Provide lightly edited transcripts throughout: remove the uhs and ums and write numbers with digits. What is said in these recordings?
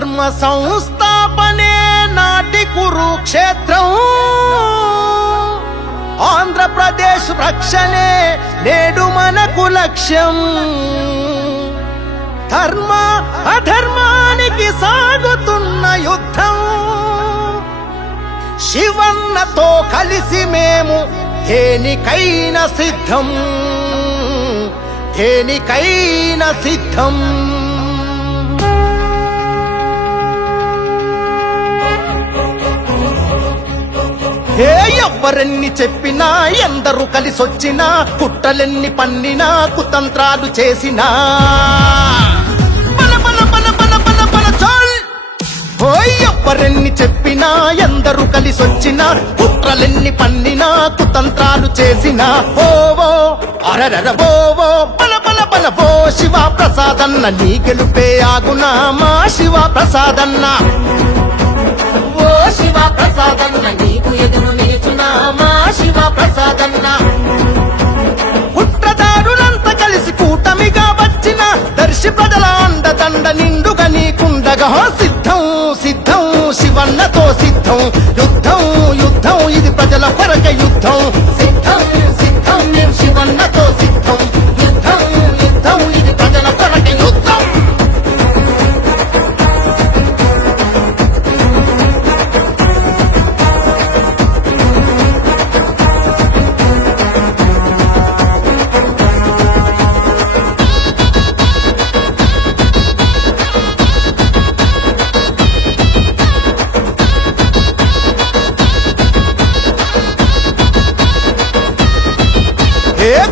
ధర్మ సంస్థాపనే నాటి కురుక్షేత్రం, ఆంధ్రప్రదేశ్ రక్షణే నేడు మనకు లక్ష్యం. ధర్మ అధర్మానికి సాగుతున్న యుద్ధం, శివన్నతో కలిసి మేము దేనికైనా సిద్ధం, దేనికైనా సిద్ధం. ఎవ్వరెన్ని చెప్పినా ఎందరు కలిసొచ్చినా, కుట్రలెన్ని పన్నినా కుతంత్రాలు చేసినా, ఎవ్వరెన్ని చెప్పినా ఎందరు కలిసొచ్చినా, కుట్రలెన్ని పన్నినా కుతంత్రాలు చేసినా, ఓవో అరరర ఓవో బల బల బల ఓ శివ ప్రసాదన్న, నీ గెలుపే ఆగునా మా శివ ప్రసాదన్న. ఓ శివ ప్రసాదన్న, నీకు ఎదురు నిలుచున్నా మా శివ ప్రసాదన్న. కుట్రదారులంతా కలిసి కూటమిగా వచ్చిన, దర్శి ప్రజల అండదండ నిండుగా నీకుండగా సిద్ధం సిద్ధం శివన్నతో సిద్ధం. యుద్ధం యుద్ధం ఇది ప్రజల కొరక యుద్ధం, సిద్ధం సిద్ధం మేము శివన్నతో సిద్ధం. యుద్ధం యుద్ధం ఇది ప్రజల కొరక యుద్ధం.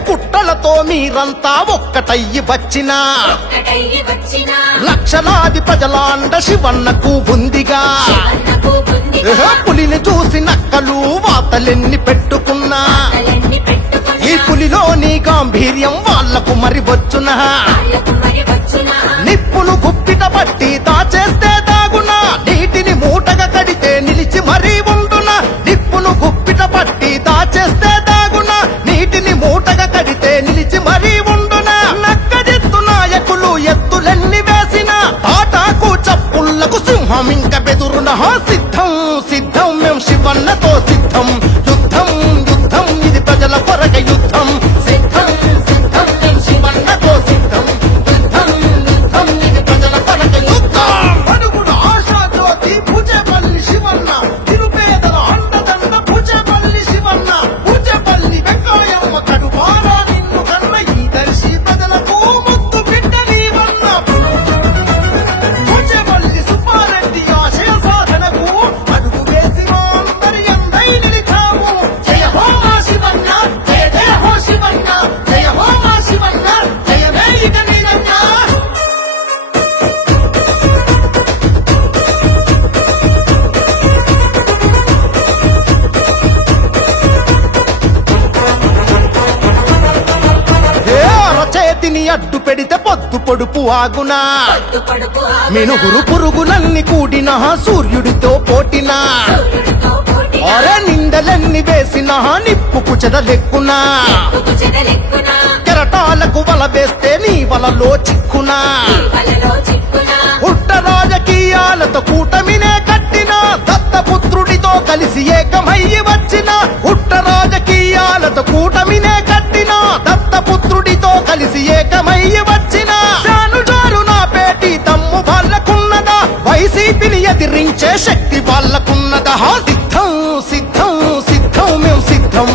కుట్రలతో మీరంతా ఒక్కటయ్యి వచ్చినా, లక్షలాది ప్రజల అండ శివన్నకు ఉందిగా. పులిని చూసి నక్కలు వాతలెన్ని పెట్టుకున్నా, ఈ పులిలోని గాంభీర్యం వాళ్లకు మరి వచ్చునా. నిప్పును గుప్పిట పట్టి దాచేస్తే దాగునా, నీటిని మూటగా కడితే నిలిచి మరీ ఉండునా. నిప్పును గుప్పిట పట్టి దాచేస్తే దాగునా, నీటిని మూటగా కడితే నిలిచి మరీ ఉండునా. నక్కజెత్తు నాయకులు ఎత్తులెన్ని వేసిన, తాటాకు చప్పుళ్లకు సింహం ఇంక బెదురున. సిద్ధం సిద్ధం మేము శివన్నతో సిద్ధం. యుద్ధం యుద్ధం ఇది ప్రజల కొరక యుద్ధం, సిద్ధం సిద్ధం మేము శివన్నతో సిద్ధం. యుద్ధం యుద్ధం ఇది ప్రజల కొరక యుద్ధం. అడుగుడు ఆశా జ్యోతి పూజేపల్లి శివన్న, నిరుపేదల అండదండ పూజేపల్లి శివన్న. పూజేపల్లి వెంకాయమ్మ కడుపారా నిన్ను కన్న, ఈ దర్శి ప్రజలకు ముద్దు బిడ్డ నీవన్న. పూజేపల్లి సుబ్బారెడ్డి ఆశయ సాధనకు అడుగు వేసి మా అందరి అందై నిలిచాము. జయ హో మా శివన్న, జయ జయ హో శివన్న, జయ హో మా శివన్న, జయమే ఇక నీలన్న. చేతిని అడ్డు పెడితే పొద్దు పొడుపు ఆగునా, మినుగురు పురుగులన్నీ కూడిన సూర్యుడితో పోటినా. అరే నిందలన్నీ వేసిన నిప్పుకు చెదలెక్కునా, కెరటాలకు వల వేస్తే నీ వలలో చిక్కునా. పుట్ట రాజకీయాలతో కూటమినే కట్టిన, దత్తపుత్రుడితో కలిసి ఏకమయ్యి వచ్చిన. పుట్ట రాజకీయాలతో కూటమినే కట్టిన, దత్తపుత్రుడితో కలిసి ఏకమయ్యి వచ్చిన. జాను నా పేటి తమ్ము వాళ్ళకున్నదా, వైసీపీని ఎదిరించే శక్తి వాళ్ళకున్నదా. సిద్ధం సిద్ధం సిద్ధం మేము సిద్ధం.